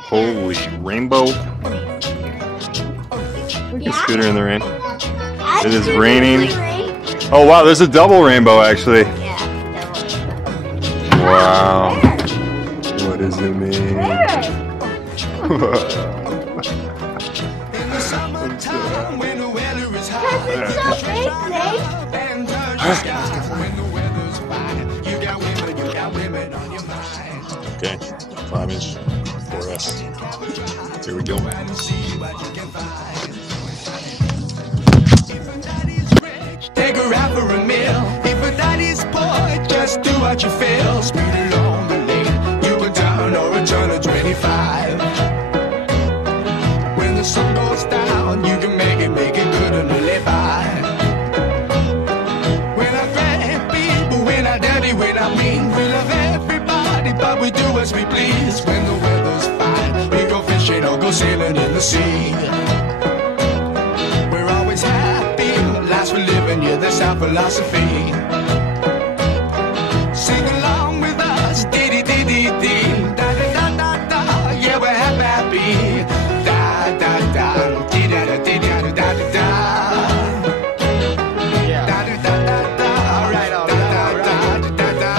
Holy rainbow. You can scooter in the rain. It is raining. Oh wow, there's a double rainbow actually. Wow. What does it mean? Okay, 5-inch 4S. Here we go. Take her out for a meal. If a daddy's poor, just do what you feel. Speed along the lane. You can turn or a turn of 25. When the sun goes down, you can make it good and live by. When I grab people, when I dirty, when I mean, we love everybody, but we do as we please. When the weather's fine, we go fishing or go sailing in the sea. We're always happy, lives we live in, yeah, that's our philosophy. Sing along with us, dee-dee-dee-dee-dee, da-da-da-da-da, yeah, we're happy, da-da-da, dee-da-da-dee-da-da-da-da. Da-da-da-da-da, right on, da-da-da-da-da.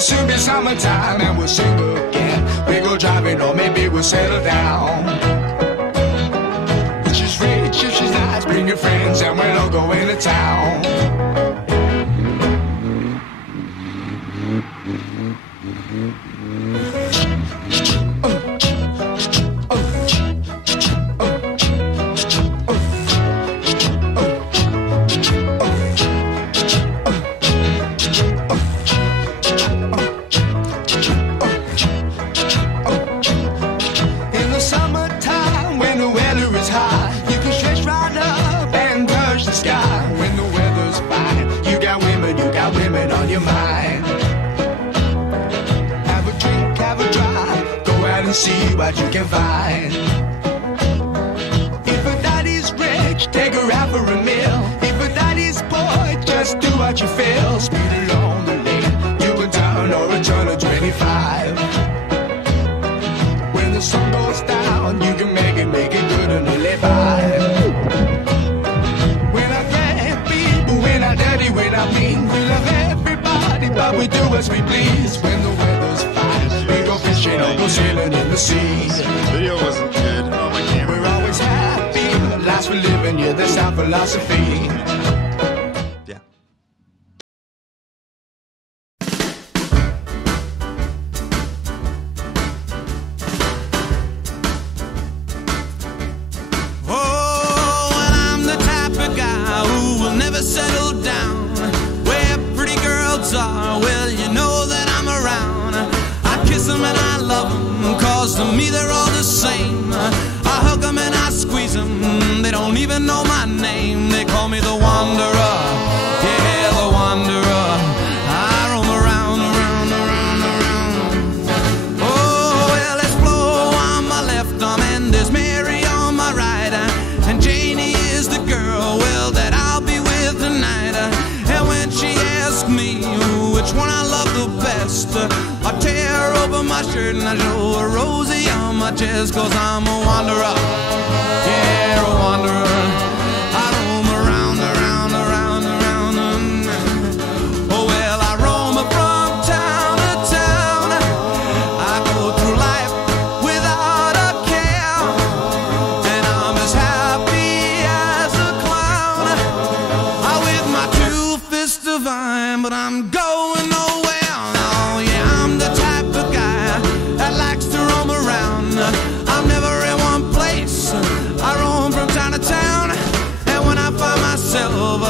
Soon be summertime and we'll sing again. We go driving or maybe we'll settle down. If she's rich, if she's nice, bring your friends and we'll all go into town. Women on your mind. Have a drink, have a drive, go out and see what you can find. If a daddy's rich, take her out for a meal. If a daddy's poor, just do what you feel. Speed along the lane, you can turn or a turn of 25. When the sun goes down, you can make it good and live by. When I grab people, when I dirty, when I mean, we love everybody, but we do as we please. When the weather's fine, we go fishing or go sailing in the sea. The video wasn't good. Oh, my camera. We're always happy, the lives we live in, yeah, that's our philosophy. Yeah. Settle down where pretty girls are. Well, you know that I'm around. I kiss them and I love them, cause to me they're all the same. I hug them and I squeeze them, they don't even know my name. They call me the Wanderer, yeah, the Wanderer. I roam around, around, around, around. Oh, well, there's Flo on my left arm and there's Mary on my right, and Janie is the girl, well, that I'll be tonight. And when she asks me which one I love the best, I tear open my shirt and I show a Rosie on my chest, cause I'm a wanderer, yeah, a wanderer. I roam around, around, around, around. Oh well, I roam from town to town. I go through life without a care, and I'm as happy as a clown. With my 2 fists divine, but I'm going nowhere. No, yeah, I'm the type of guy that likes to roam around. I'm never in one place, I roam from town to town. And when I find myself